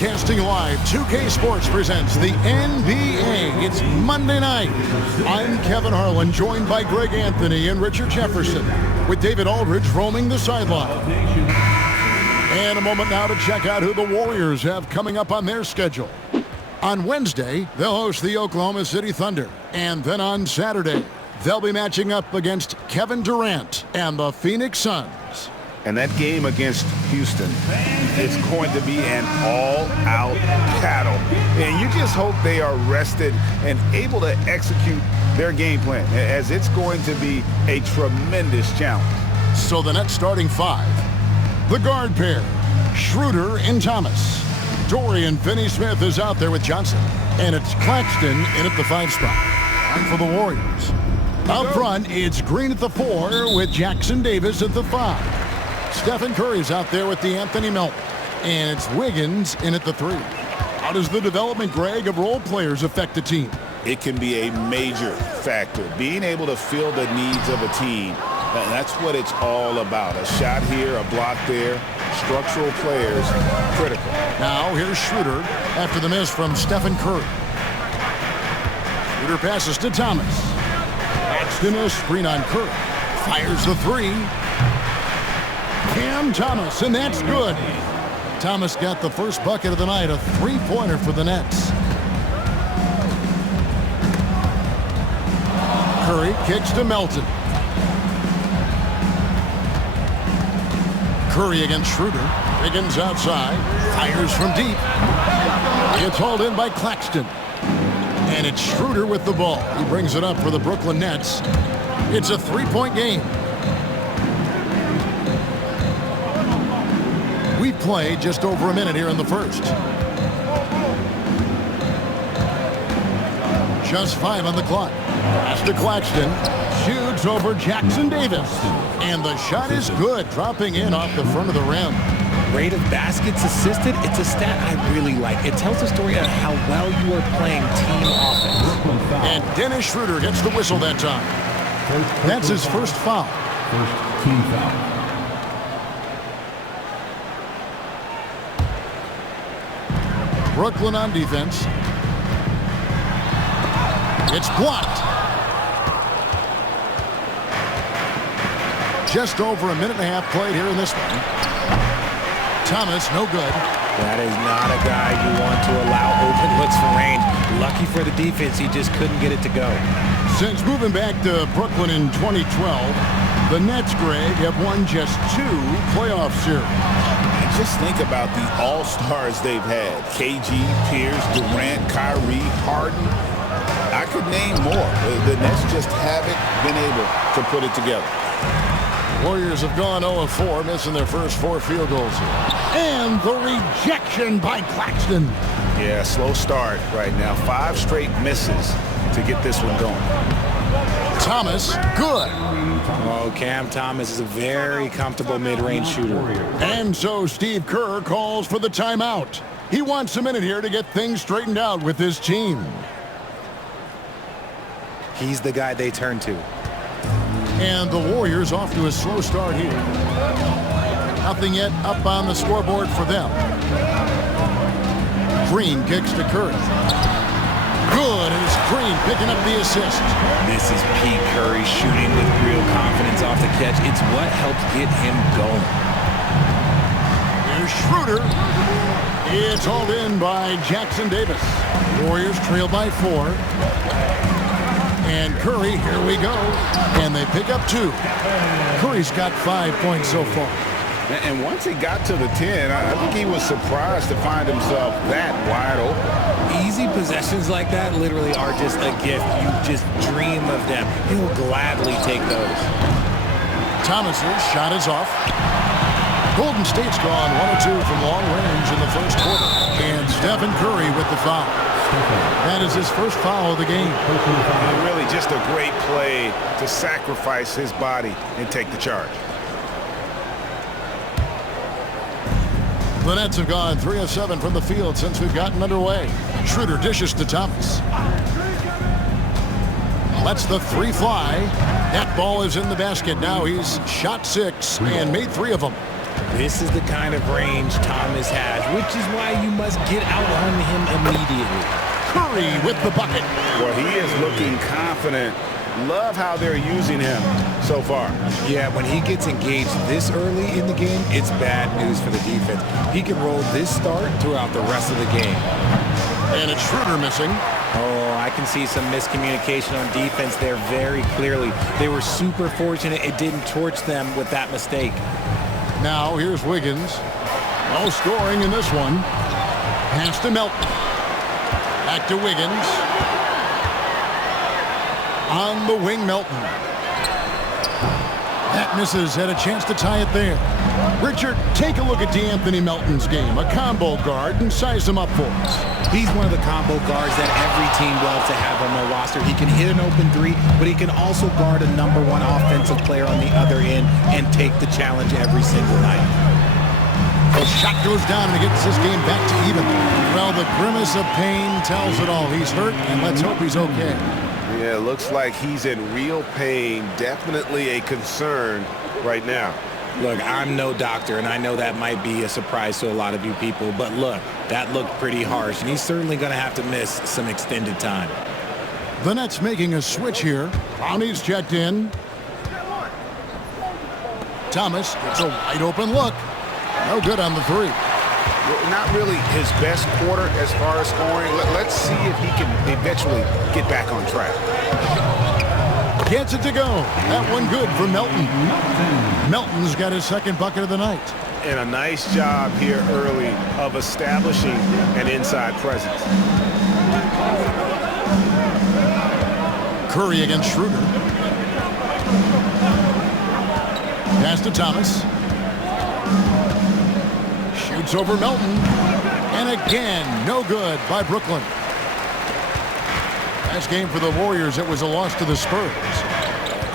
Broadcasting live, 2K Sports presents the NBA. It's Monday night. I'm Kevin Harlan, joined by Greg Anthony and Richard Jefferson, with David Aldridge roaming the sideline. And a moment now to check out who the Warriors have coming up on their schedule. On Wednesday, they'll host the Oklahoma City Thunder. And then on Saturday, they'll be matching up against Kevin Durant and the Phoenix Suns. And that game against Houston is going to be an all-out battle. And you just hope they are rested and able to execute their game plan, as it's going to be a tremendous challenge. So the Nets starting five. The guard pair, Schroeder and Thomas. Dorian Finney-Smith is out there with Johnson. And it's Claxton in at the 5 spot. And for the Warriors. Up front, it's Green at the 4 with Jackson Davis at the 5. Stephen Curry's out there with DeAnthony Melton. And it's Wiggins in at the 3. How does the development, Greg, of role players affect the team? It can be a major factor. Being able to fill the needs of a team, that's what it's all about. A shot here, a block there. Structural players, critical. Now here's Schroeder after the miss from Stephen Curry. Schroeder passes to Thomas. Claxton a screen on Curry. Fires the 3. Cam Thomas, and that's good. Thomas got the first bucket of the night, a 3-pointer for the Nets. Curry kicks to Melton. Curry against Schroeder. Wiggins outside. Fires from deep. It's hauled in by Claxton. And it's Schroeder with the ball. He brings it up for the Brooklyn Nets. It's a 3-point game. We played just over a minute here in the first. Just 5 on the clock. Pass to Claxton. Shoots over Jackson Davis. And the shot is good, dropping in off the front of the rim. Rate of baskets assisted, it's a stat I really like. It tells a story of how well you are playing team offense. And Dennis Schroeder gets the whistle that time. That's his first foul. First team foul. Brooklyn on defense. It's blocked. Just over a minute and a half played here in this one. Thomas, no good. That is not a guy you want to allow open looks from range. Lucky for the defense, he just couldn't get it to go. Since moving back to Brooklyn in 2012, the Nets, Greg, have won just 2 playoff series. Just think about the all-stars they've had. KG, Pierce, Durant, Kyrie, Harden. I could name more. The Nets just haven't been able to put it together. Warriors have gone 0 of 4, missing their first 4 field goals here. And the rejection by Claxton. Yeah, slow start right now. 5 straight misses to get this one going. Thomas, good. Oh, Cam Thomas is a very comfortable mid-range shooter. And so Steve Kerr calls for the timeout. He wants a minute here to get things straightened out with his team. He's the guy they turn to. And the Warriors off to a slow start here. Nothing yet up on the scoreboard for them. Green kicks to Curry. Good, and it's Green picking up the assist. This is Pete Curry shooting with real confidence off the catch. It's what helps get him going. Here's Schroeder. It's hauled in by Jackson Davis. Warriors trail by 4. And Curry, here we go. And they pick up 2. Curry's got 5 points so far. And once he got to the 10, I think he was surprised to find himself that wide open. Easy possessions like that literally are just a gift. You just dream of them. He'll gladly take those. Thomas's shot is off. Golden State's gone 1 of 2 from long range in the first quarter. And Stephen Curry with the foul. That is his first foul of the game. And really just a great play to sacrifice his body and take the charge. The Nets have gone 3 of 7 from the field since we've gotten underway. Schroeder dishes to Thomas. Lets the 3 fly. That ball is in the basket. Now he's shot 6 and made 3 of them. This is the kind of range Thomas has, which is why you must get out on him immediately. Curry with the bucket. Well, he is looking confident. Love how they're using him so far. Yeah, when he gets engaged this early in the game, it's bad news for the defense. He can roll this start throughout the rest of the game. And it's Schroeder missing. Oh, I can see some miscommunication on defense there very clearly. They were super fortunate it didn't torch them with that mistake. Now here's Wiggins. No scoring in this one. Pass to Melton. Back to Wiggins. On the wing, Melton. That misses. Had a chance to tie it there. Richard, take a look at DeAnthony Melton's game. A combo guard, and size him up for us. He's one of the combo guards that every team loves to have on their roster. He can hit an open three, but he can also guard a #1 offensive player on the other end and take the challenge every single night. The shot goes down and it gets this game back to even. Well, the grimace of pain tells it all. He's hurt, and let's hope he's okay. Yeah, looks like he's in real pain. Definitely a concern right now. Look, I'm no doctor, and I know that might be a surprise to a lot of you people, but look, that looked pretty harsh, and he's certainly going to have to miss some extended time. The Nets making a switch here. Brownie's checked in. Thomas gets a wide open look. No good on the three. Not really his best quarter as far as scoring. Let's see if he can eventually get back on track. Gets it to go. That one good for Melton. Melton's got his second bucket of the night. And a nice job here early of establishing an inside presence. Curry against Schroeder. Pass to Thomas. Shoots over Melton. And again, no good by Brooklyn. Last game for the Warriors, it was a loss to the Spurs.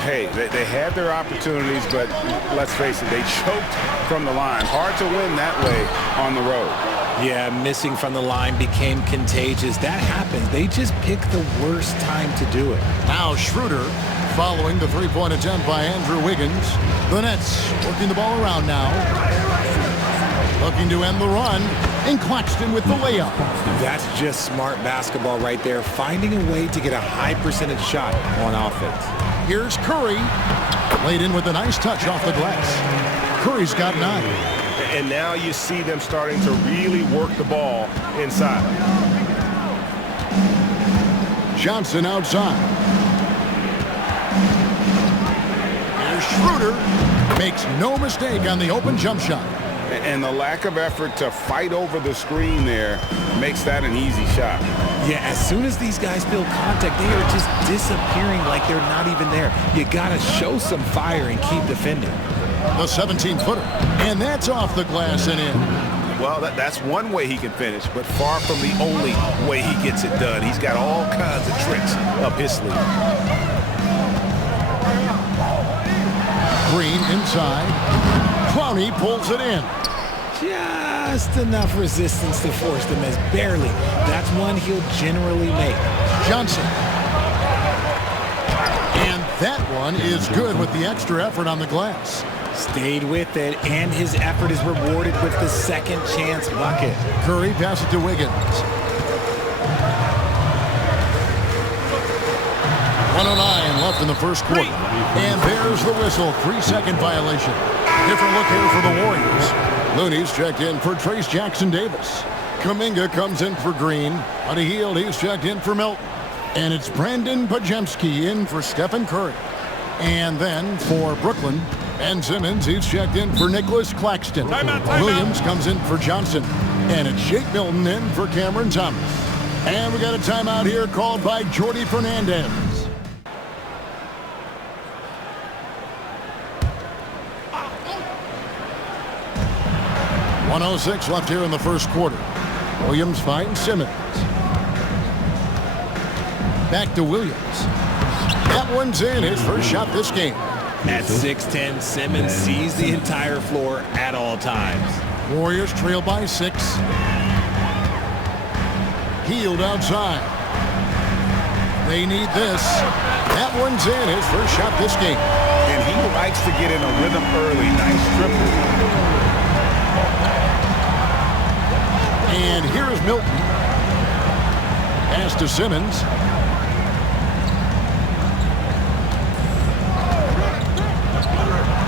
Hey, they had their opportunities, but let's face it, they choked from the line. Hard to win that way on the road. Yeah, missing from the line became contagious. That happens. They just picked the worst time to do it. Now Schroeder following the three-point attempt by Andrew Wiggins. The Nets working the ball around now. Looking to end the run. And Claxton with the layup. That's just smart basketball right there. Finding a way to get a high percentage shot on offense. Here's Curry. Laid in with a nice touch off the glass. Curry's got 9. And now you see them starting to really work the ball inside. Johnson outside. Here's Schroeder. Makes no mistake on the open jump shot. And the lack of effort to fight over the screen there makes that an east shot. Yeah, as soon as these guys feel contact, they are just disappearing like they're not even there. You got to show some fire and keep defending. The 17-footer. And that's off the glass and in. Well, that's one way he can finish, but far from the only way he gets it done. He's got all kinds of tricks up his sleeve. Green inside. Clowney pulls it in. Just enough resistance to force the miss. Barely. That's one he'll generally make. Johnson. And that one is good with the extra effort on the glass. Stayed with it, and his effort is rewarded with the second chance bucket. Curry passes it to Wiggins. 1:09 left in the first quarter. And there's the whistle. 3-second violation. Different look here for the Warriors. Looney's checked in for Trace Jackson-Davis. Kuminga comes in for Green. On a heel, he's checked in for Melton. And it's Brandon Pajemski in for Stephen Curry. And then for Brooklyn, Ben Simmons, he's checked in for Nicholas Claxton. Williams comes in for Johnson. And it's Jake Milton in for Cameron Thomas. And we got a timeout here called by Jordi Fernandez. 1:06 left here in the first quarter. Williams finds Simmons. Back to Williams. That one's in. His first shot this game. At 6'10", Simmons sees the entire floor at all times. Warriors trail by 6. Healed outside. They need this. That one's in. His first shot this game. And he likes to get in a rhythm early. Nice triple. And here is Milton. Pass to Simmons.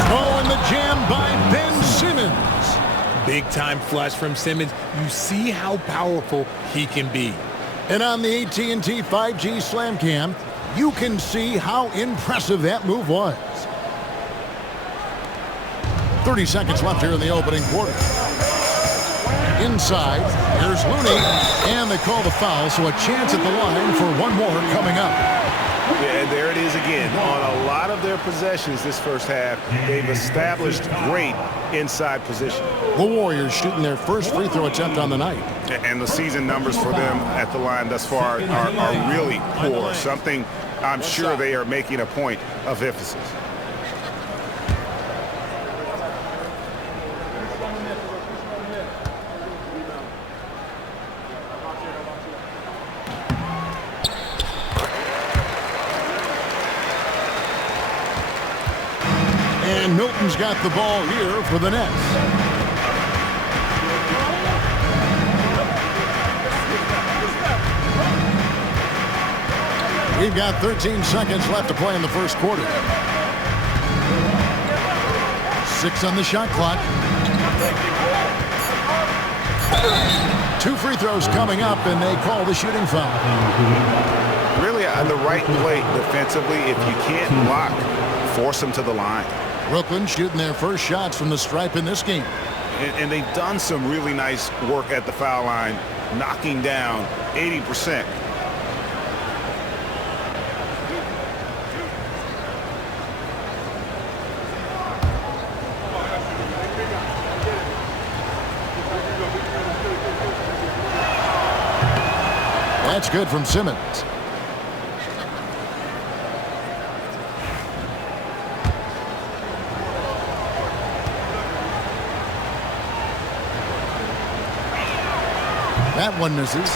Oh, and the jam by Ben Simmons. Big time flush from Simmons. You see how powerful he can be. And on the AT&T 5G Slam Cam, you can see how impressive that move was. 30 seconds left here in the opening quarter. Inside, here's Looney, and they call the foul, so a chance at the line for one more coming up. Yeah, there it is again. On a lot of their possessions this first half, they've established great inside position. The Warriors shooting their first free throw attempt on the night. And the season numbers for them at the line thus far are really poor, something I'm sure they are making a point of emphasis. And Milton's got the ball here for the Nets. We've got 13 seconds left to play in the first quarter. 6 on the shot clock. 2 free throws coming up, and they call the shooting foul. Really on the right play defensively. If you can't block, force them to the line. Brooklyn shooting their first shots from the stripe in this game. And they've done some really nice work at the foul line, knocking down 80%. That's good from Simmons. That one misses.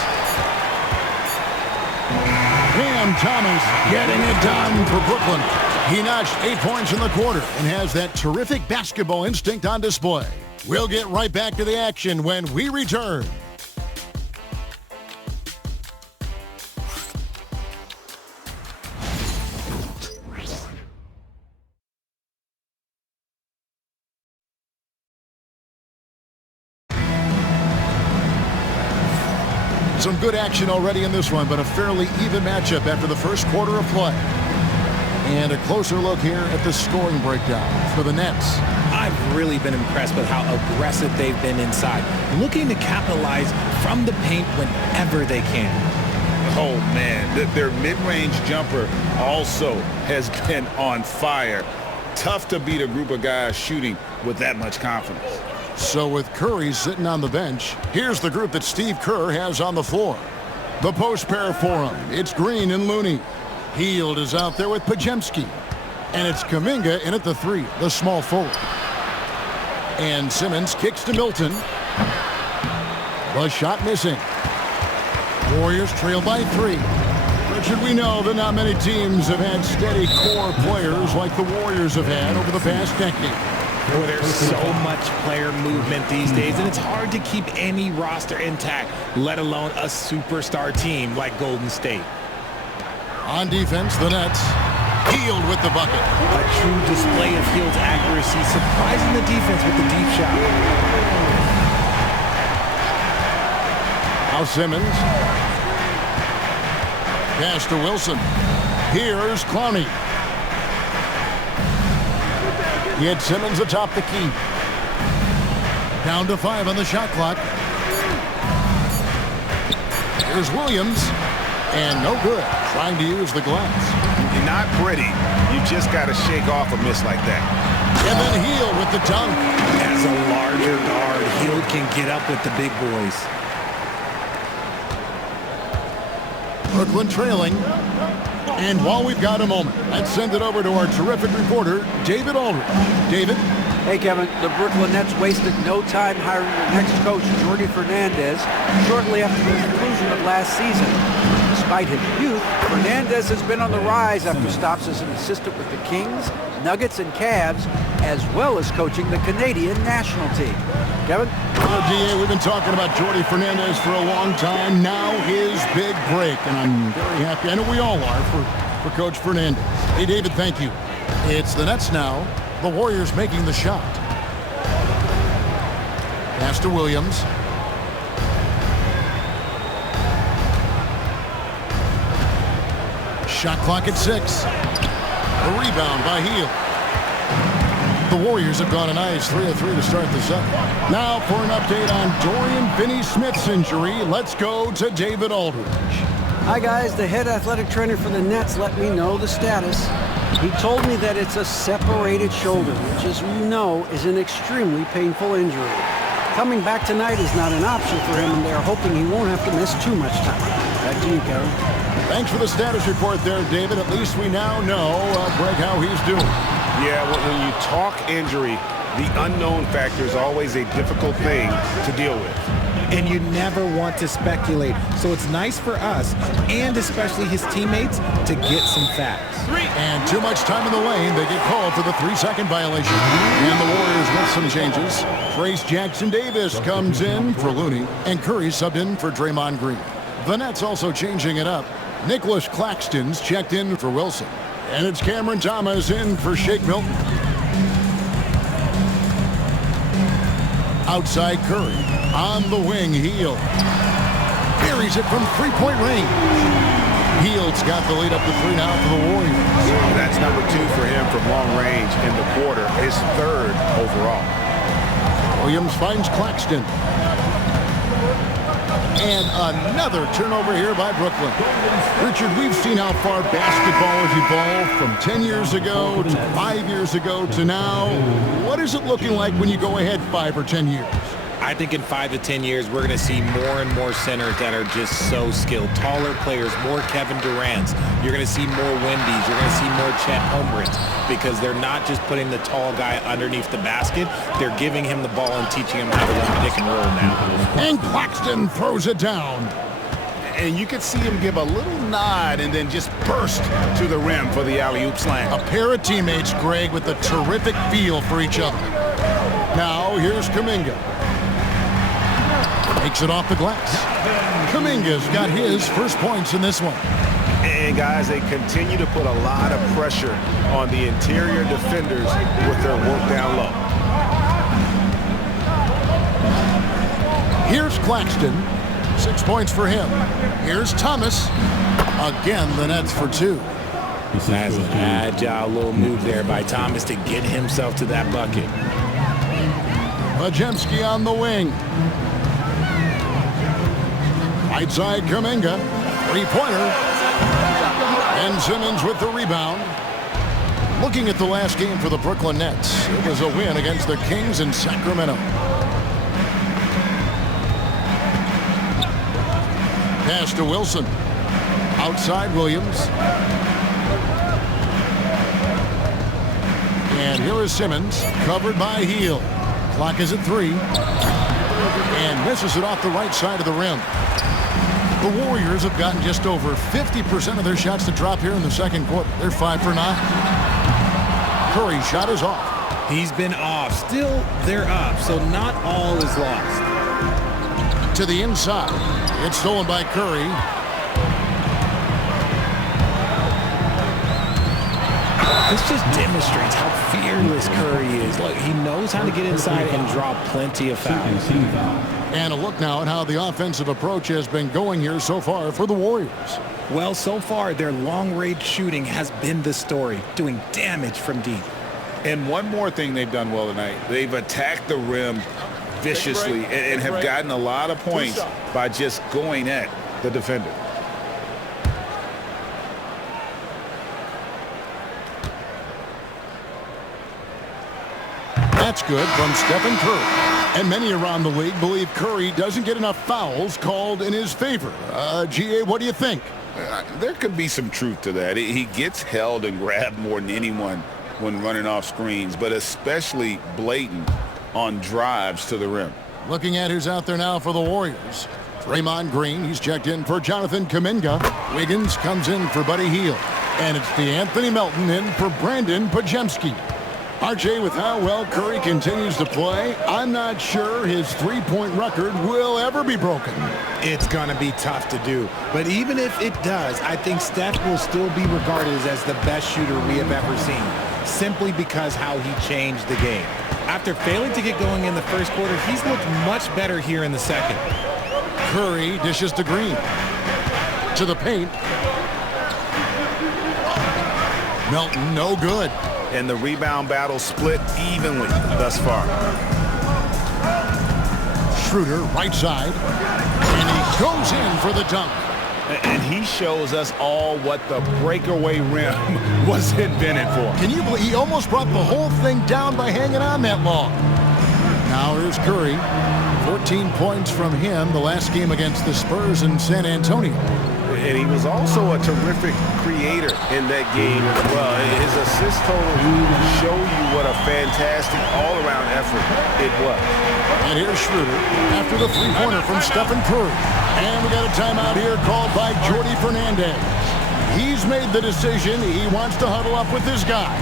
Cam Thomas getting it done for Brooklyn. He notched 8 points in the quarter and has that terrific basketball instinct on display. We'll get right back to the action when we return. Some good action already in this one, but a fairly even matchup after the first quarter of play. And a closer look here at the scoring breakdown for the Nets. I've really been impressed with how aggressive they've been inside, looking to capitalize from the paint whenever they can. Oh, man, their mid-range jumper also has been on fire. Tough to beat a group of guys shooting with that much confidence. So with Curry sitting on the bench, here's the group that Steve Kerr has on the floor. The post pair for him. It's Green and Looney. Hield is out there with Pajemski. And it's Kuminga in at the 3, the small forward. And Simmons kicks to Milton. The shot missing. Warriors trail by 3. Richard, we know that not many teams have had steady core players like the Warriors have had over the past decade. Well, there's so much player movement these days, and it's hard to keep any roster intact, let alone a superstar team like Golden State. On defense, the Nets. Hield with the bucket. A true display of Hield's accuracy, surprising the defense with the deep shot. Now Simmons. Pass to Wilson. Here's Clowney. He had Simmons atop the key. Down to 5 on the shot clock. Here's Williams. And no good. Trying to use the glass. Not pretty. You just got to shake off a miss like that. And then Hield with the dunk. As a larger guard, Hield can get up with the big boys. Brooklyn trailing. And while we've got a moment, let's send it over to our terrific reporter, David Aldridge. David? Hey, Kevin. The Brooklyn Nets wasted no time hiring their next coach, Jordi Fernandez, shortly after the conclusion of last season. Despite his youth, Fernandez has been on the rise after stops as an assistant with the Kings, Nuggets, and Cavs, as well as coaching the Canadian national team. Kevin? DA, we've been talking about Jordy Fernandez for a long time. Now his big break, and I'm very happy. I know we all are for Coach Fernandez. Hey, David, thank you. It's the Nets now. The Warriors making the shot. Pass to Williams. Shot clock at 6. The rebound by Hield. The Warriors have gone a nice 3 of 3 to start the second. Now for an update on Dorian Finney-Smith's injury, let's go to David Aldridge. Hi guys, the head athletic trainer for the Nets let me know the status. He told me that it's a separated shoulder, which as we know is an extremely painful injury. Coming back tonight is not an option for him, and they're hoping he won't have to miss too much time. Back to you, Kevin. Thanks for the status report there, David. At least we now know, Greg, how he's doing. Yeah, when you talk injury, the unknown factor is always a difficult thing to deal with. And you never want to speculate. So it's nice for us, and especially his teammates, to get some facts. And too much time in the lane. They get called for the 3-second violation. And the Warriors with some changes. Trace Jackson-Davis comes in for Looney, and Curry subbed in for Draymond Green. The Nets also changing it up. Nicholas Claxton's checked in for Wilson. And it's Cameron Thomas in for Shake Milton. Outside Curry. On the wing, Hield. Buries it from three-point range. Hield's got the lead up to 3 now for the Warriors. That's number 2 for him from long range in the quarter. His 3rd overall. Williams finds Claxton. And another turnover here by Brooklyn. Richard, we've seen how far basketball has evolved from 10 years ago to 5 years ago to now. What is it looking like when you go ahead 5 or 10 years? I think in 5 to 10 years, we're going to see more and more centers that are just so skilled. Taller players, more Kevin Durant's. You're going to see more Wendy's. You're going to see more Chet Holmgrens because they're not just putting the tall guy underneath the basket. They're giving him the ball and teaching him how to run pick and roll now. And Claxton throws it down. And you could see him give a little nod and then just burst to the rim for the alley-oop slam. A pair of teammates, Greg, with a terrific feel for each other. Now, here's Kuminga. Takes it off the glass. Kuminga's got his first points in this one. And guys, they continue to put a lot of pressure on the interior defenders with their work down low. Here's Claxton. 6 points for him. Here's Thomas. Again, the Nets for 2. That's an agile little move there by Thomas to get himself to that bucket. Podziemski on the wing. Right side, Kuminga. 3-pointer. And Simmons with the rebound. Looking at the last game for the Brooklyn Nets, it was a win against the Kings in Sacramento. Pass to Wilson. Outside Williams. And here is Simmons, covered by Hield. Clock is at 3. And misses it off the right side of the rim. The Warriors have gotten just over 50% of their shots to drop here in the second quarter. They're 5 for 9. Curry's shot is off. He's been off. Still, they're up, so not all is lost. To the inside. It's stolen by Curry. This just demonstrates how fearless Curry is. Look, he knows how to get inside and draw plenty of fouls. And a look now at how the offensive approach has been going here so far for the Warriors. Well, so far, their long-range shooting has been the story, doing damage from deep. And one more thing they've done well tonight. They've attacked the rim viciously and have gotten a lot of points by just going at the defender. That's good from Stephen Curry. And many around the league believe Curry doesn't get enough fouls called in his favor. GA, what do you think? There could be some truth to that. He gets held and grabbed more than anyone when running off screens, but especially blatant on drives to the rim. Looking at who's out there now for the Warriors. Draymond Green, he's checked in for Jonathan Kuminga. Wiggins comes in for Buddy Hield. And it's DeAnthony Melton in for Brandon Podziemski. RJ, with how well Curry continues to play, I'm not sure his three-point record will ever be broken. It's going to be tough to do. But even if it does, I think Steph will still be regarded as the best shooter we have ever seen, simply because how he changed the game. After failing to get going in the first quarter, he's looked much better here in the second. Curry dishes to Green. To the paint. Melton, no good. And the rebound battle split evenly thus far. Schroeder, right side. And he goes in for the dunk. And he shows us all what the breakaway rim was invented for. Can you believe he almost brought the whole thing down by hanging on that long? Now here's Curry. 14 points from him the last game against the Spurs in San Antonio. And he was also a terrific creator in that game as well. His assist total show you what a fantastic all-around effort it was. And here's Schroeder after the three-pointer from Stephen Curry. And we got a timeout here called by Jordi Fernandez. He's made the decision. He wants to huddle up with his guys.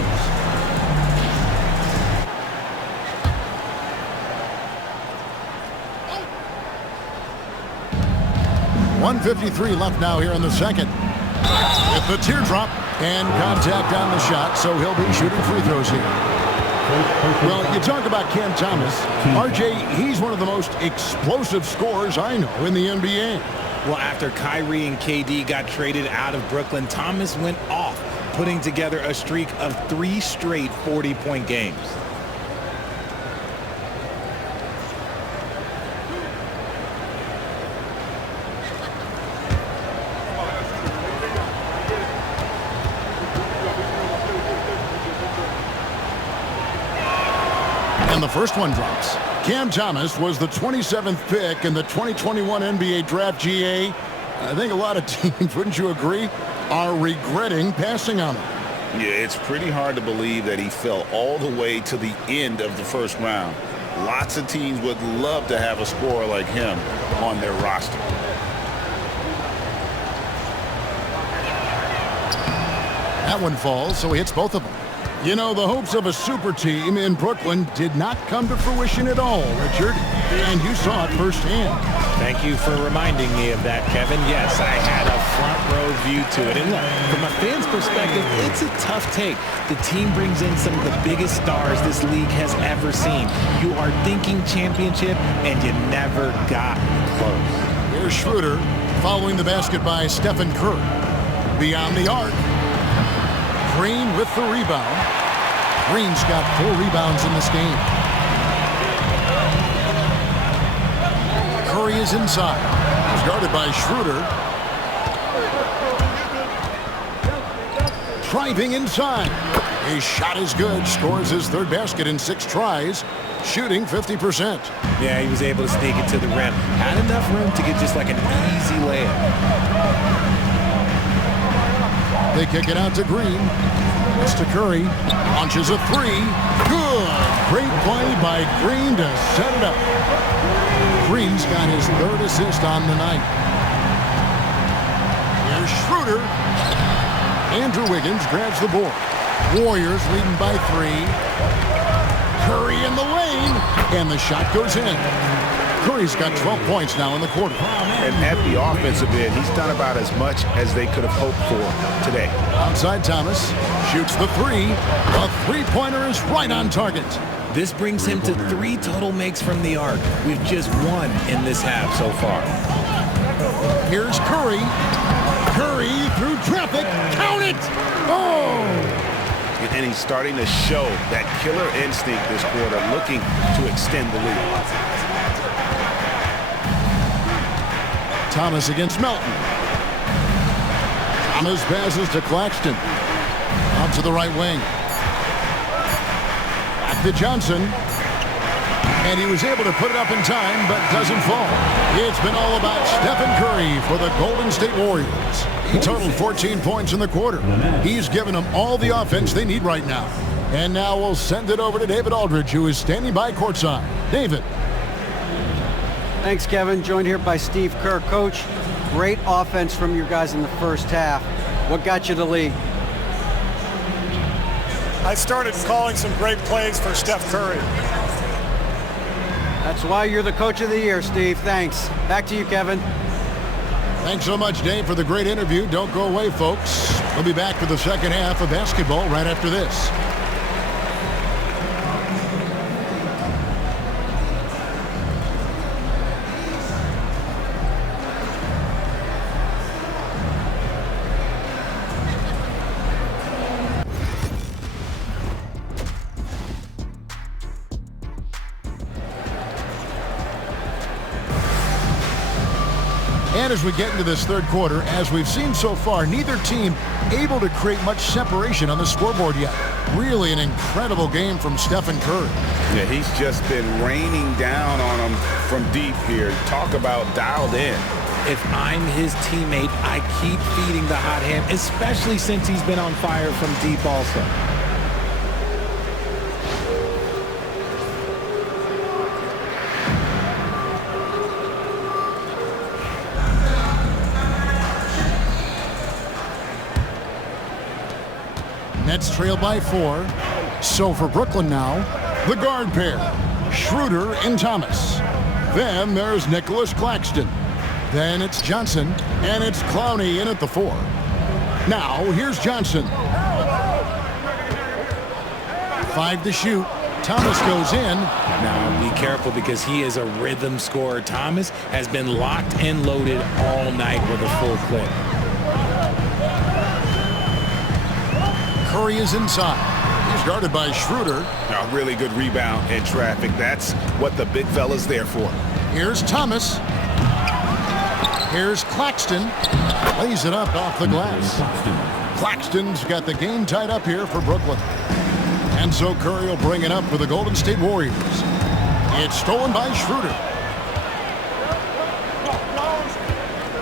.153 left now here in the second. With the teardrop and contact on the shot, so he'll be shooting free throws here. Well, you talk about Cam Thomas. RJ, he's one of the most explosive scorers I know in the NBA. Well, after Kyrie and KD got traded out of Brooklyn, Thomas went off, putting together a streak of 3 straight 40-point games. And the first one drops. Cam Thomas was the 27th pick in the 2021 NBA Draft. GA. I think a lot of teams, wouldn't you agree, are regretting passing on him. Yeah, it's pretty hard to believe that he fell all the way to the end of the first round. Lots of teams would love to have a scorer like him on their roster. That one falls, so he hits both of them. You know, the hopes of a super team in Brooklyn did not come to fruition at all, Richard. And you saw it firsthand. Thank you for reminding me of that, Kevin. Yes, I had a front row view to it. And look, from a fan's perspective, it's a tough take. The team brings in some of the biggest stars this league has ever seen. You are thinking championship, and you never got close. Here's Schroeder following the basket by Stephen Curry. Beyond the arc. Green with the rebound. Green's got 4 rebounds in this game. Curry is inside. He's guarded by Schroeder. Driving inside. His shot is good. Scores his 3rd basket in 6 tries. Shooting 50%. Yeah, he was able to sneak it to the rim. Had enough room to get just like an easy layup. They kick it out to Green. It's to Curry. Launches a 3. Good. Great play by Green to set it up. Green's got his 3rd assist on the night. Here's Schroeder. Andrew Wiggins grabs the board. Warriors leading by 3. Curry in the lane. And the shot goes in. Curry's got 12 points now in the quarter. And at the offensive end, he's done about as much as they could have hoped for today. Outside Thomas shoots the 3. A three-pointer is right on target. This brings him to 3 total makes from the arc. We've just 1 in this half so far. Here's Curry. Curry through traffic. Count it! Oh! And he's starting to show that killer instinct this quarter, looking to extend the lead. Thomas against Melton. Thomas passes to Claxton. Out to the right wing. Back to Johnson. And he was able to put it up in time, but doesn't fall. It's been all about Stephen Curry for the Golden State Warriors. He totaled 14 points in the quarter. He's given them all the offense they need right now. And now we'll send it over to David Aldridge, who is standing by courtside. David. Thanks, Kevin. Joined here by Steve Kerr. Coach, great offense from your guys in the first half. What got you the lead? I started calling some great plays for Steph Curry. That's why you're the coach of the year, Steve. Thanks. Back to you, Kevin. Thanks so much, Dave, for the great interview. Don't go away, folks. We'll be back for the second half of basketball right after this. And as we get into this third quarter, as we've seen so far, neither team able to create much separation on the scoreboard yet. Really an incredible game from Stephen Curry. Yeah, he's just been raining down on them from deep here. Talk about dialed in. If I'm his teammate, I keep feeding the hot hand, especially since he's been on fire from deep also. Nets trail by 4. So for Brooklyn now, the guard pair, Schroeder and Thomas. Then there's Nicholas Claxton. Then it's Johnson, and it's Clowney in at the 4. Now here's Johnson. 5 to shoot. Thomas goes in. Now be careful because he is a rhythm scorer. Thomas has been locked and loaded all night with a full clip. Curry is inside. He's guarded by Schroeder. A really good rebound in traffic. That's what the big fella's there for. Here's Thomas. Here's Claxton. Lays it up off the glass. Claxton's got the game tied up here for Brooklyn. And so Curry will bring it up for the Golden State Warriors. It's stolen by Schroeder.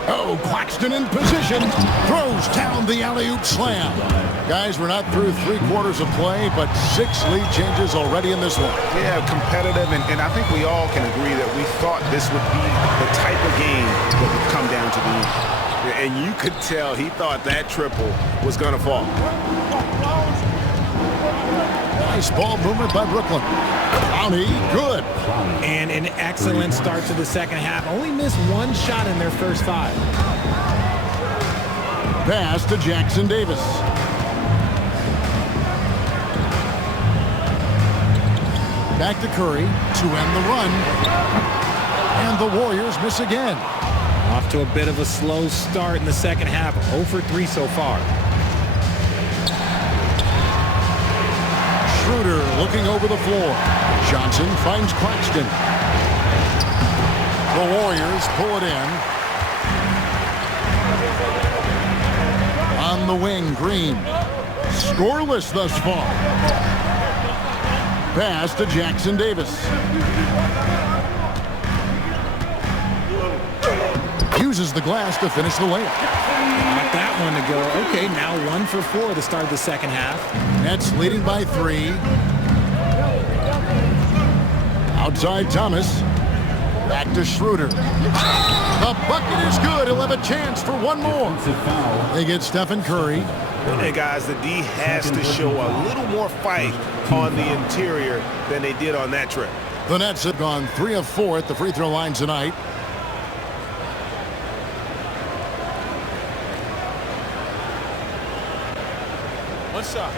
Oh, Claxton in position. Throws down the alley-oop slam. Guys, we're not through 3 quarters of play, but 6 lead changes already in this one. Yeah, competitive, and I think we all can agree that we thought this would be the type of game that would come down to the end. And you could tell he thought that triple was going to fall. Nice ball movement by Brooklyn. Clowney, good. And an excellent start to the second half. Only missed 1 shot in their first 5. Pass to Jackson Davis. Back to Curry to end the run. And the Warriors miss again. Off to a bit of a slow start in the second half. 0 for 3 so far. Schroeder looking over the floor. Johnson finds Claxton. The Warriors pull it in. On the wing, Green. Scoreless thus far. Pass to Jackson Davis. Uses the glass to finish the layup. Got that one to go. Okay, now 1 for 4 to start the second half. Nets leading by 3. Outside Thomas. Back to Schroeder. The bucket is good. He'll have a chance for 1 more. They get Stephen Curry. Hey, guys, the D has to show a little more fight on the interior than they did on that trip. The Nets have gone 3 of 4 at the free throw line tonight. What's up?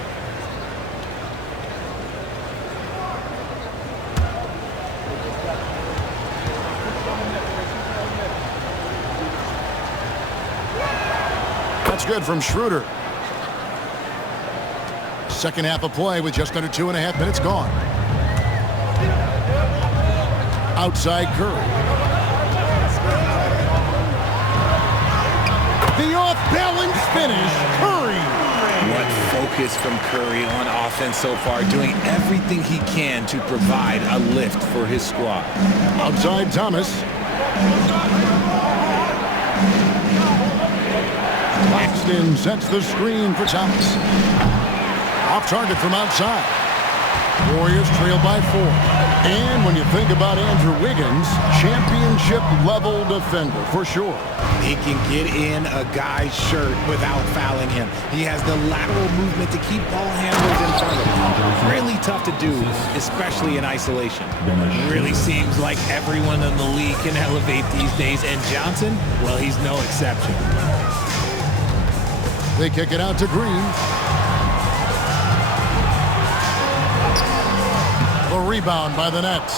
That's good from Schroeder. Second half of play with just under 2.5 minutes gone. Outside Curry. The off-balance finish. Curry. What focus from Curry on offense so far, doing everything he can to provide a lift for his squad. Outside Thomas. Claxton sets the screen for Thomas. Off target from outside. Warriors trail by 4. And when you think about Andrew Wiggins, championship level defender for sure. He can get in a guy's shirt without fouling him. He has the lateral movement to keep ball handlers in front of him. Really tough to do, especially in isolation. Really seems like everyone in the league can elevate these days, and Johnson, well, he's no exception. They kick it out to Green. A rebound by the Nets.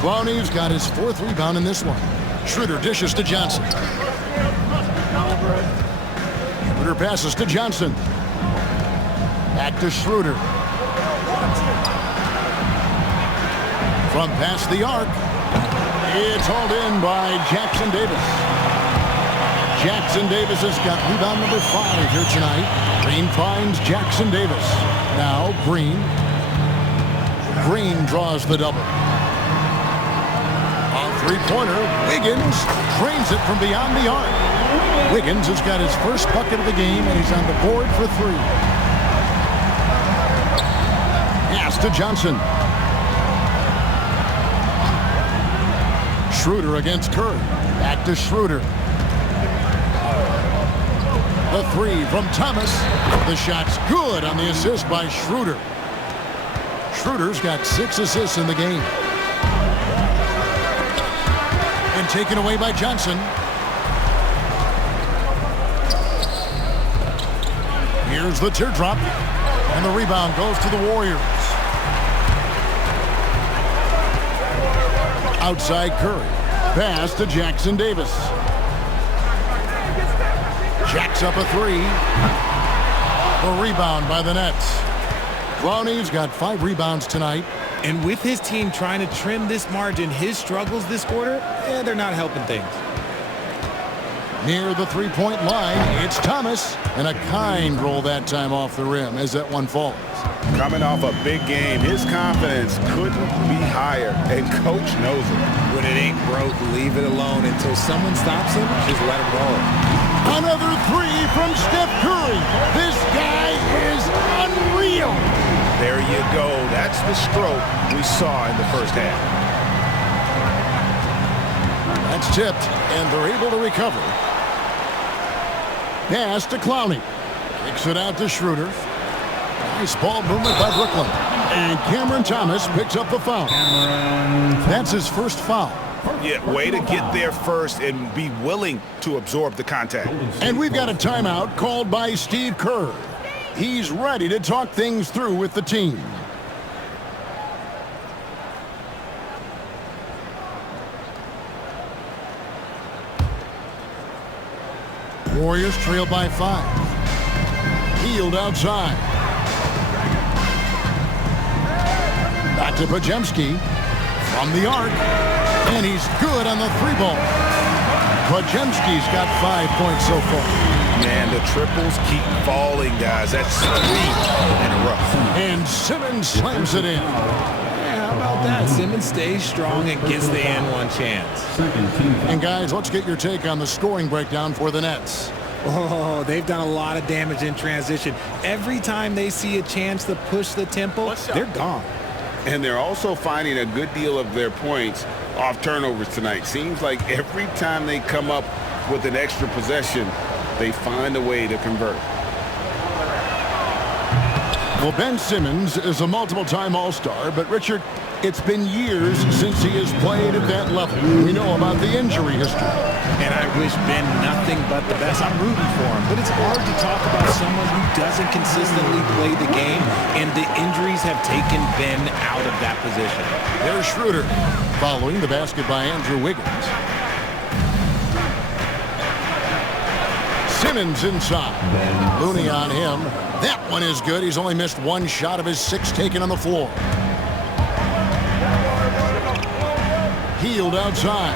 Clowney's got his 4th rebound in this one. Schroeder dishes to Johnson. Schroeder passes to Johnson. Back to Schroeder. From past the arc. It's hauled in by Jackson Davis. Jackson Davis has got rebound number 5 here tonight. Green finds Jackson Davis. Now Green. Green draws the double. Three-pointer, Wiggins drains it from beyond the arc. Wiggins has got his first bucket of the game, and he's on the board for 3. Pass to Johnson. Schroeder against Curry. Back to Schroeder. The 3 from Thomas. The shot's good on the assist by Schroeder. Schroeder's got 6 assists in the game. And taken away by Johnson. Here's the teardrop. And the rebound goes to the Warriors. Outside Curry. Pass to Jackson Davis. Jacks up a 3. A rebound by the Nets. Clowney's got 5 rebounds tonight. And with his team trying to trim this margin, his struggles this quarter, they're not helping things. Near the 3-point line, it's Thomas. And a kind roll that time off the rim as that one falls. Coming off a big game, his confidence couldn't be higher, and coach knows it. When it ain't broke, leave it alone until someone stops him. Just let him roll. Another 3 from Steph Curry. This guy is unreal. There you go. That's the stroke we saw in the first half. That's tipped, and they're able to recover. Pass to Clowney. Kicks it out to Schroeder. Nice ball movement by Brooklyn. And Cameron Thomas picks up the foul. That's his first foul. Yeah, way to get there first and be willing to absorb the contact. And we've got a timeout called by Steve Kerr. He's ready to talk things through with the team. Warriors trail by 5. Healed outside. Back to Pajemski. From the arc. And he's good on the 3-ball. Pajemski's got 5 points so far. Man, the triples keep falling, guys. That's 3 in a row. And Simmons slams it in. Yeah, how about that? Simmons stays strong and gets the and one chance. And guys, let's get your take on the scoring breakdown for the Nets. Oh, they've done a lot of damage in transition. Every time they see a chance to push the tempo, they're gone. And they're also finding a good deal of their points off turnovers tonight. Seems like every time they come up with an extra possession, they find a way to convert. Well, Ben Simmons is a multiple-time All-Star, but Richard, it's been years since he has played at that level. We know about the injury history. And I wish Ben nothing but the best. I'm rooting for him, but it's hard to talk about someone who doesn't consistently play the game, and the injuries have taken Ben out of that position. There's Schroeder, following the basket by Andrew Wiggins. Simmons inside. Looney on him. That one is good. He's only missed 1 shot of his 6 taken on the floor. Healed outside.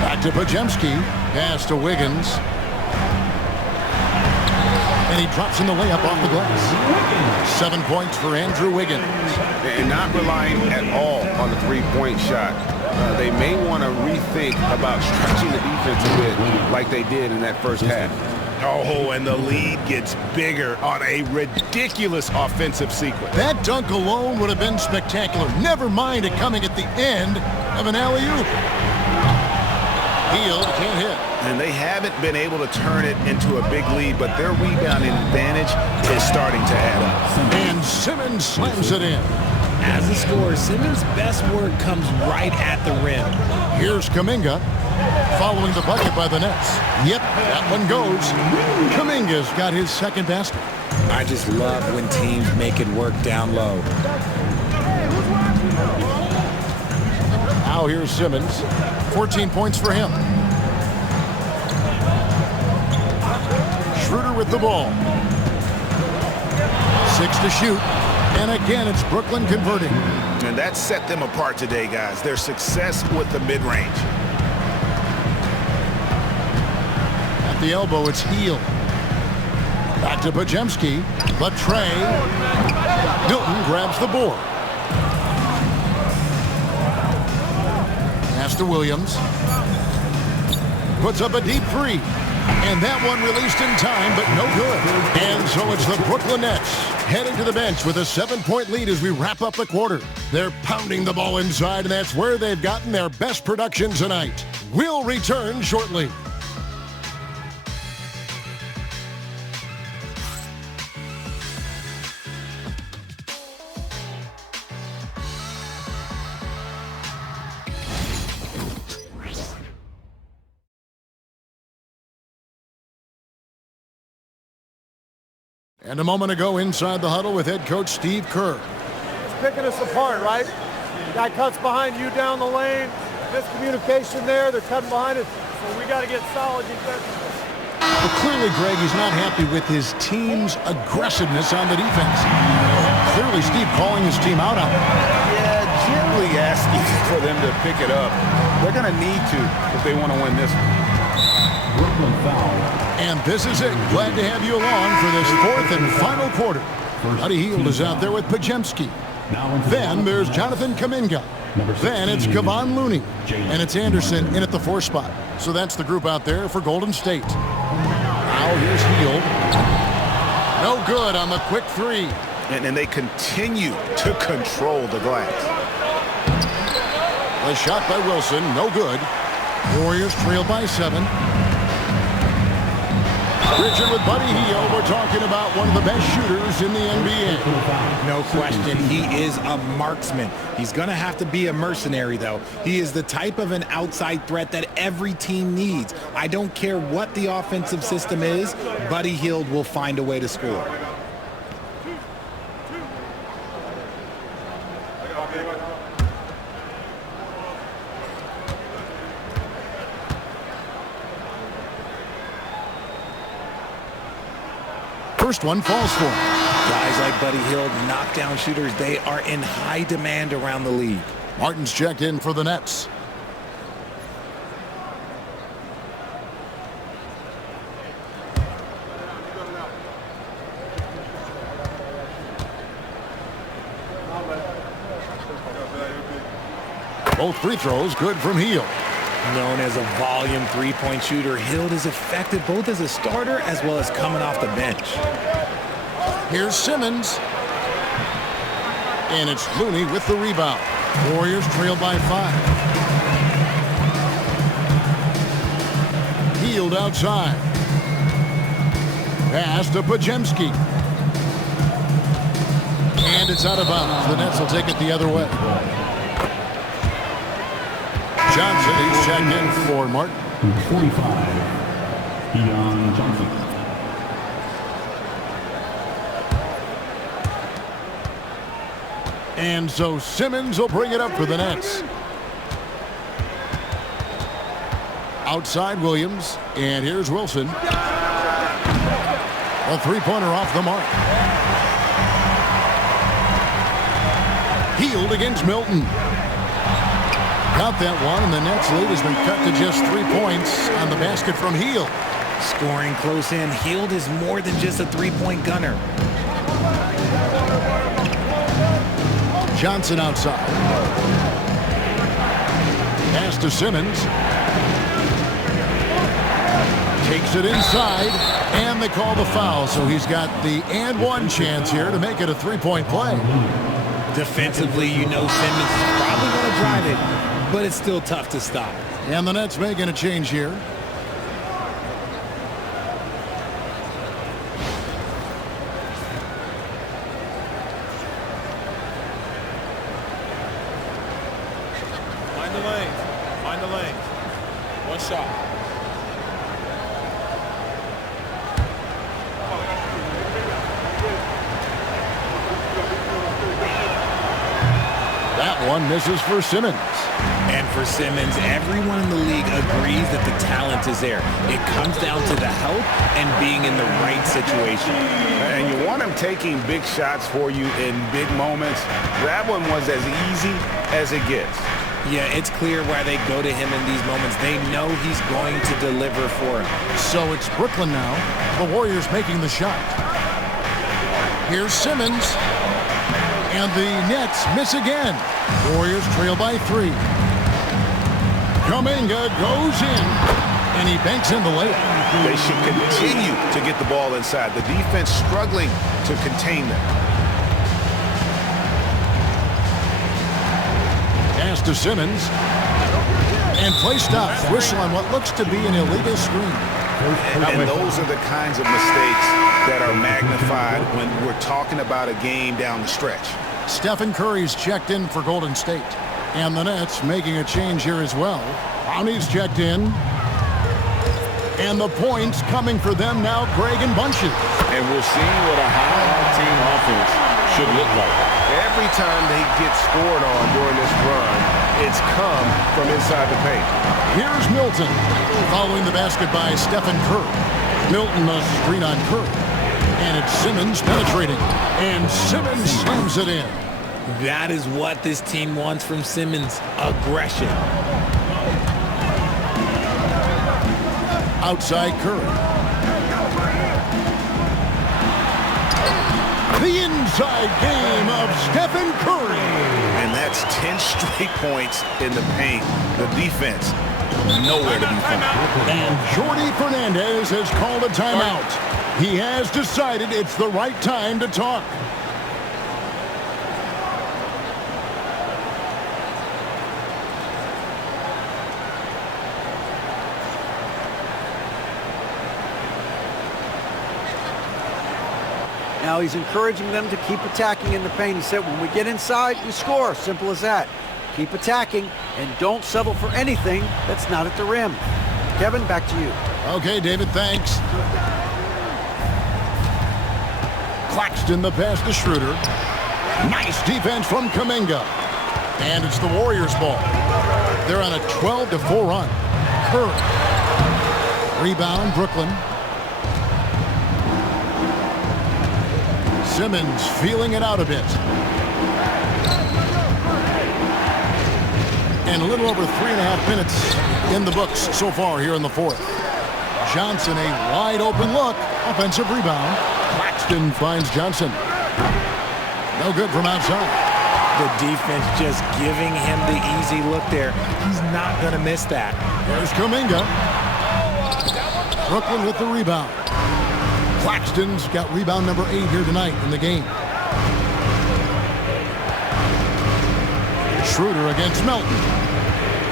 Back to Pajemski. Pass to Wiggins. And he drops in the layup off the glass. 7 points for Andrew Wiggins. And not relying at all on the 3-point shot. They may want to rethink about stretching the defense a bit like they did in that first half. Oh, and the lead gets bigger on a ridiculous offensive sequence. That dunk alone would have been spectacular. Never mind it coming at the end of an alley-oop. Hield can't hit. And they haven't been able to turn it into a big lead, but their rebounding advantage is starting to add up. And Simmons slams it in. As a scorer, Simmons' best work comes right at the rim. Here's Kuminga following the bucket by the Nets. Yep, that one goes. Kuminga's got his second basket. I just love when teams make it work down low. Now here's Simmons. 14 points for him. Schroeder with the ball. 6 to shoot. And again, it's Brooklyn converting. And that set them apart today, guys. Their success with the mid-range. At the elbow, it's Hield. Back to Podziemski. Latre. Milton grabs the board. Pass to Williams. Puts up a deep three. And that one released in time, but no good. And so it's the Brooklyn Nets heading to the bench with a 7-point lead as we wrap up the quarter. They're pounding the ball inside, and that's where they've gotten their best production tonight. We'll return shortly. And a moment ago inside the huddle with head coach Steve Kerr. It's picking us apart, right? Guy cuts behind you down the lane. Miscommunication there. They're cutting behind us. So we got to get solid defensively. But clearly, Greg, he's not happy with his team's aggressiveness on the defense. Clearly, Steve calling his team out on it. Yeah, gently asking for them to pick it up. They're going to need to if they want to win this one. Brooklyn foul. And this is it. Glad to have you along for this fourth and final quarter. Buddy Hield is out there with Podziemski. Then there's Jonathan Kuminga. Then it's Kevon Looney. And it's Anderson in at the 4 spot. So that's the group out there for Golden State. Now here's Hield. No good on the quick three. And they continue to control the glass. The shot by Wilson, no good. Warriors trail by 7. Richard with Buddy Hield. We're talking about one of the best shooters in the NBA. No question, he is a marksman. He's going to have to be a mercenary, though. He is the type of an outside threat that every team needs. I don't care what the offensive system is, Buddy Hield will find a way to score. First one falls for him. Guys like Buddy Hield, knockdown shooters, they are in high demand around the league. Martin's checked in for the Nets. Both free throws good from Hield. Known as a volume three-point shooter, Hield is effective both as a starter as well as coming off the bench. Here's Simmons. And it's Looney with the rebound. Warriors trail by 5. Hield outside. Pass to Podziemski. And it's out of bounds. The Nets will take it the other way. Johnson, he's checked in for Martin. 45, Keon Johnson. And so Simmons will bring it up for the Nets. Outside Williams, and here's Wilson. A three-pointer off the mark. Hield against Milton. Got that one, and the Nets lead has been cut to just 3 points on the basket from Hield. Scoring close in, Hield is more than just a three-point gunner. Johnson outside. Pass to Simmons. Takes it inside, and they call the foul, so he's got the and one chance here to make it a three-point play. Defensively, you know Simmons is probably going to drive it, but it's still tough to stop. And the Nets making a change here. Find the lane. Find the lane. One shot. That one misses for Simmons. And for Simmons, everyone in the league agrees that the talent is there. It comes down to the health and being in the right situation. And you want him taking big shots for you in big moments. That one was as easy as it gets. Yeah, it's clear why they go to him in these moments. They know he's going to deliver for them. So it's Brooklyn now. The Warriors making the shot. Here's Simmons. And the Nets miss again. Warriors trail by 3. Kuminga goes in. And he banks in the layup. They should continue to get the ball inside. The defense struggling to contain them. Pass to Simmons. And play stops. Whistle on what looks to be an illegal screen. And those are the kinds of mistakes that are magnified when we're talking about a game down the stretch. Stephen Curry's checked in for Golden State. And the Nets making a change here as well. Brownie's checked in. And the points coming for them now, Greg and Bunches. And we're seeing what a high-octane offense should look like. Every time they get scored on during this run, it's come from inside the paint. Here's Milton, following the basket by Stephen Curry. Milton a screen on Curry. And it's Simmons penetrating. And Simmons slams it in. That is what this team wants from Simmons, aggression. Outside Curry. The inside game of Stephen Curry. And that's 10 straight points in the paint. The defense, nowhere to be found. And Jordi Fernandez has called a timeout. He has decided it's the right time to talk. Now he's encouraging them to keep attacking in the paint. He said, when we get inside, we score. Simple as that. Keep attacking and don't settle for anything that's not at the rim. Kevin, back to you. Okay, David, thanks. Claxton the pass to Schroeder. Nice defense from Kuminga. And it's the Warriors' ball. They're on a 12-4 run. Curry. Rebound, Brooklyn. Simmons feeling it out a bit. And a little over 3.5 minutes in the books so far here in the fourth. Johnson, a wide open look. Offensive rebound. Claxton finds Johnson. No good from outside. The defense just giving him the easy look there. He's not going to miss that. There's Kuminga. Brooklyn with the rebound. Claxton's got rebound number 8 here tonight in the game. Schroeder against Melton.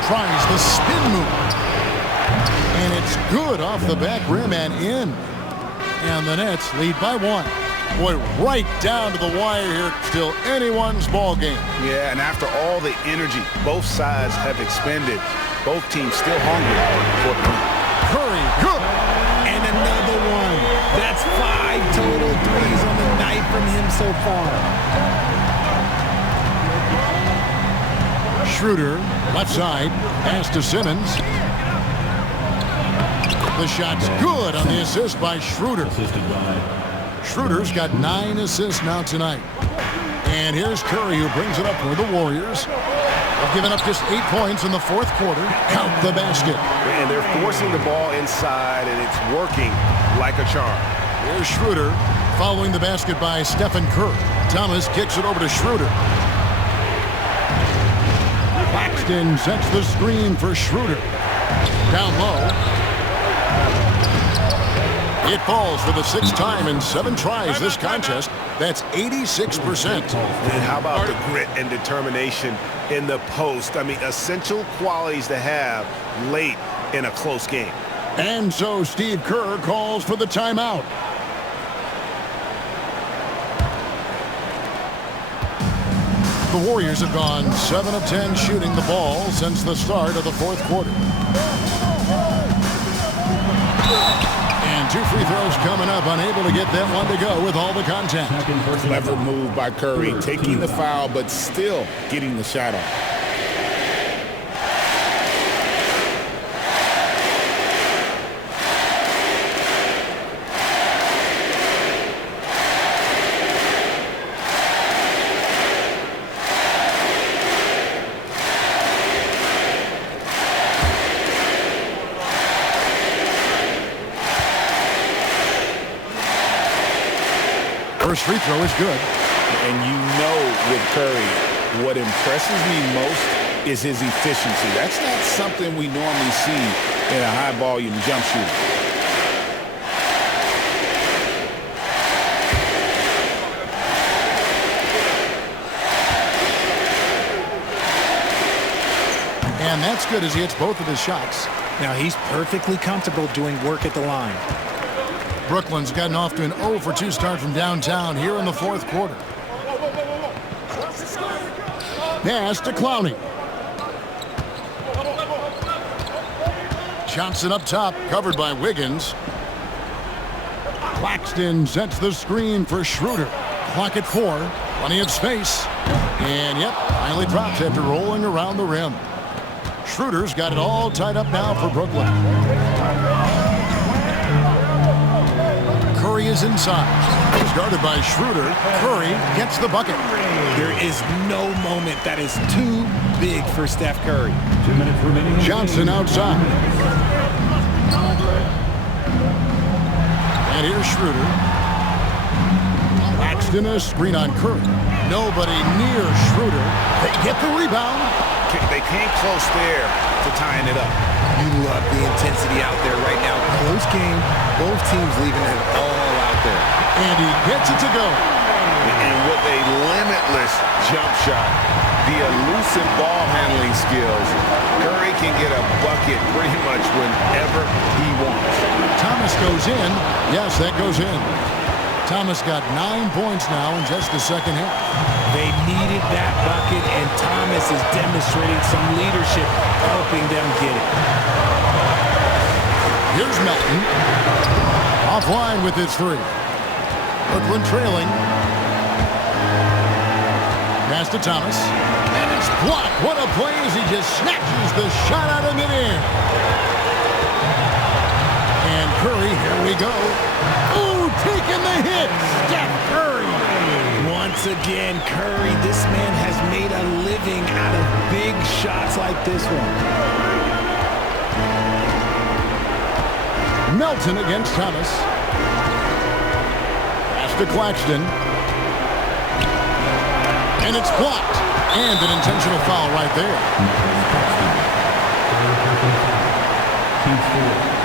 Tries the spin move. And it's good off the back rim and in. And the Nets lead by 1. Boy, right down to the wire here. Still anyone's ball game. Yeah, and after all the energy both sides have expended, both teams still hungry for Curry, good. And another one. That's 5 total threes on the night from him so far. Schroeder, left side, pass to Simmons. The shot's good on the assist by Schroeder. Schroeder's got 9 assists now tonight. And here's Curry, who brings it up for the Warriors. They've given up just 8 points in the fourth quarter. Count the basket. And they're forcing the ball inside, and it's working like a charm. Here's Schroeder, following the basket by Stephen Curry. Thomas kicks it over to Schroeder. Claxton sets the screen for Schroeder. Down low. It falls for the 6th time in 7 tries this contest. That's 86%. And how about the grit and determination in the post. I mean, essential qualities to have late in a close game. And so Steve Kerr calls for the timeout. The Warriors have gone 7 of 10 shooting the ball since the start of the fourth quarter. And 2 free throws coming up, unable to get that one to go with all the contact. Clever move by Curry, taking the foul, but still getting the shot off. First free throw is good. And you know with Curry, what impresses me most is his efficiency. That's not something we normally see in a high-volume jump shooter. And that's good as he hits both of his shots. Now he's perfectly comfortable doing work at the line. Brooklyn's gotten off to an 0 for 2 start from downtown here in the fourth quarter. Pass to Clowney. Johnson up top, covered by Wiggins. Claxton sets the screen for Schroeder. Clock at 4. Plenty of space. And yep, finally drops after rolling around the rim. Schroeder's got it all tied up now for Brooklyn. Curry is inside. He's guarded by Schroeder. Curry gets the bucket. There is no moment that is too big for Steph Curry. 2 minutes remaining. Johnson outside. And here's Schroeder. Claxton a screen on Curry. Nobody near Schroeder. They get the rebound. They came close there to tying it up. You love the intensity out there right now. Close game, both teams leaving it all out there. And he gets it to go. And with a limitless jump shot, the elusive ball handling skills, Curry can get a bucket pretty much whenever he wants. Thomas goes in. Yes, that goes in. Thomas got 9 points now in just the second half. They needed that bucket, and Thomas is demonstrating some leadership, helping them get it. Here's Melton. Offline with his 3. Brooklyn trailing. Pass to Thomas. And it's blocked. What a play as he just snatches the shot out of midair. And Curry, here we go. Ooh, taking the hit. Steph Curry. Once again, Curry, this man has made a living out of big shots like this one. Melton against Thomas. Pass to Claxton. And it's blocked. And an intentional foul right there.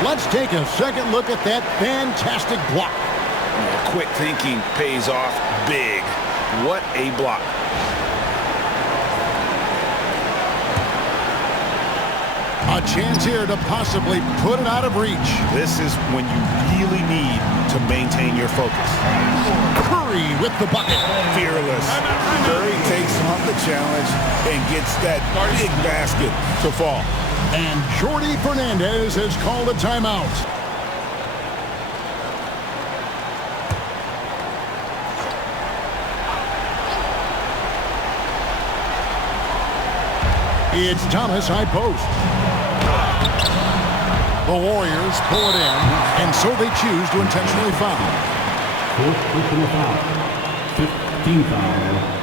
Let's take a second look at that fantastic block. Quick thinking pays off big. What a block. A chance here to possibly put it out of reach. This is when you really need to maintain your focus. Curry with the bucket. Fearless. Curry takes on the challenge and gets that big basket to fall. And Jordi Fernandez has called a timeout. It's Thomas high post. The Warriors pull it in, and so they choose to intentionally foul. 4th personal foul. 15 foul.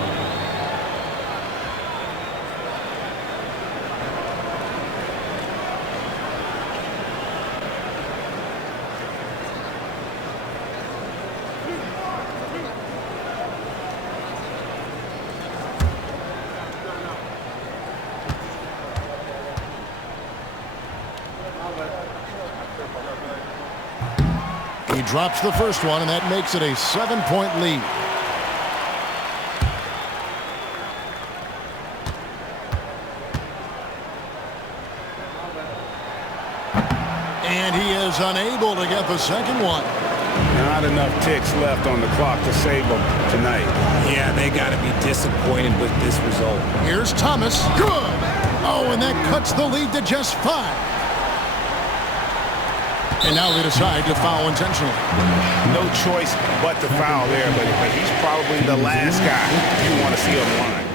He drops the first one, and that makes it a 7-point lead. And he is unable to get the second one. Not enough ticks left on the clock to save them tonight. Yeah, they got to be disappointed with this result. Here's Thomas. Good. Oh, and that cuts the lead to just 5. And now they decide to foul intentionally. No choice but to foul there, but he's probably the last guy you want to see on the line.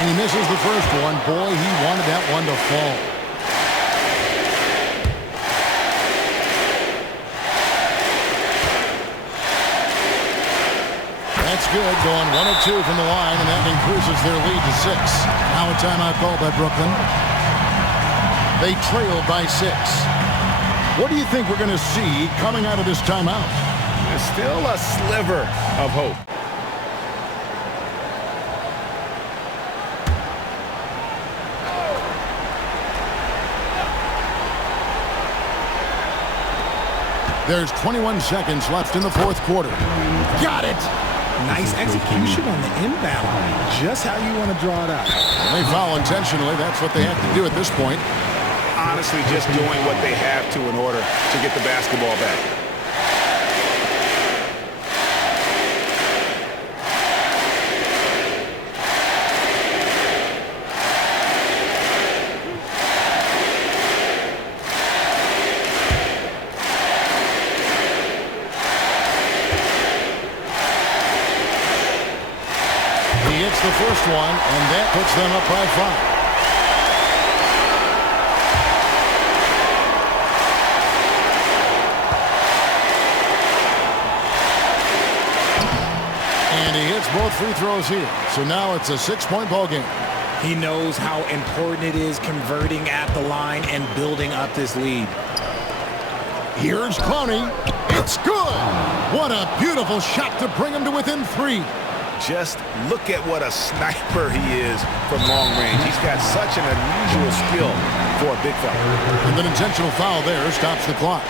And he misses the first one. Boy, he wanted that one to fall. That's good, going 1 of 2 from the line, and that increases their lead to 6. Now a timeout call by Brooklyn. They trail by 6. What do you think we're going to see coming out of this timeout? There's still a sliver of hope. There's 21 seconds left in the fourth quarter. Got it! Nice execution on the inbound. Just how you want to draw it out. They foul intentionally. That's what they have to do at this point. Honestly, just doing what they have to in order to get the basketball back. He hits the first one, and that puts them up by 5. And he hits both free throws here. So now it's a 6-point ball game. He knows how important it is converting at the line and building up this lead. Here's Clowney. It's good. What a beautiful shot to bring him to within 3. Just look at what a sniper he is from long range. He's got such an unusual skill for a big fella. And an intentional foul there stops the clock.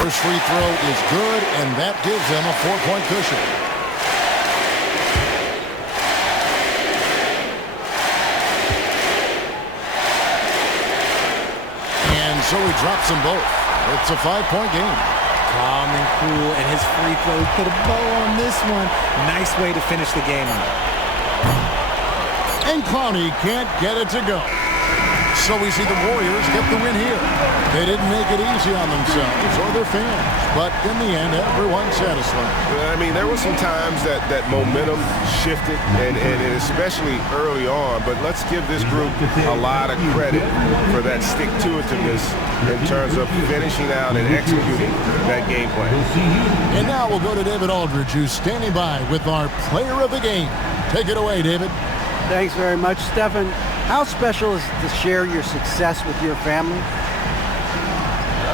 First free throw is good, and that gives them a 4-point cushion. And so he drops them both. It's a 5-point game. Calm and cool, and his free throws put a bow on this one. Nice way to finish the game out. And Clowney can't get it to go. So we see the Warriors get the win here. They didn't make it easy on themselves or their fans, but in the end, everyone's satisfied. I mean, there were some times that momentum shifted, and especially early on, but let's give this group a lot of credit for that stick-to-itiveness in terms of finishing out and executing that game plan. And now we'll go to David Aldridge, who's standing by with our player of the game. Take it away, David. Thanks very much, Stephen. How special is it to share your success with your family?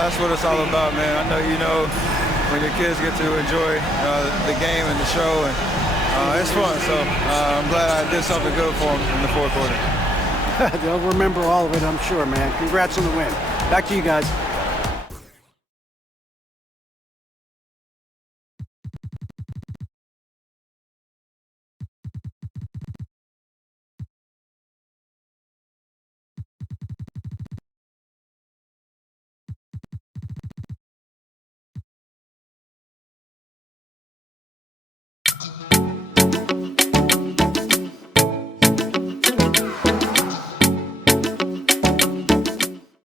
That's what it's all about, man. I know you know when your kids get to enjoy the game and the show, and it's fun. So I'm glad I did something good for them in the fourth quarter. They'll remember all of it, I'm sure, man. Congrats on the win. Back to you guys.